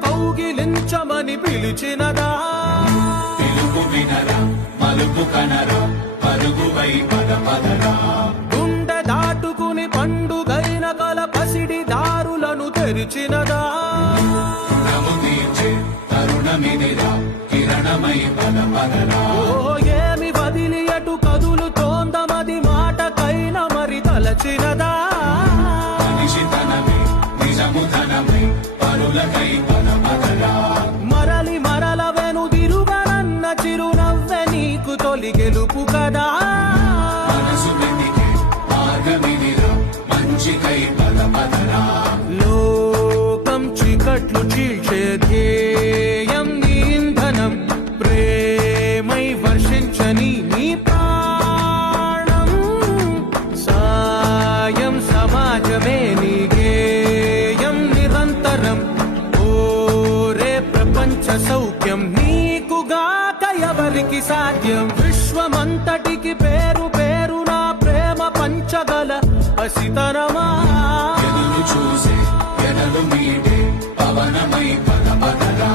కూర్చమని పిలిచినదా? పిలుపు వినరా మలుపు కనరా పరుగువై పద పదరా. గుండె దాటుకుని పండుగైన కల పసిడి దారులను తెరిచినదా? రుణము తీర్చే తరుణమిదిరా కిరణమై పద పదరా. ఓ ఏమి వదిలి అటు కదులుతోందమది మాటకైన మరి తలచినదా? పరులకై పద మరలి మరల వెనుదిరుగనన్న చిరునవ్వె నీకు తొలి గెలుపు కదా. మనసు వెతికే మార్గమిదిరా మంచికై లోకం చీకట్లు చీల్చే ప్రపంచ సౌఖ్యం నీకుగాక ఎవరికి సాధ్యం? విశ్వమంతటికి పేరు పేరు నా ప్రేమ పంచగల పసితనమా? చూసే పవనమై పద పదరా.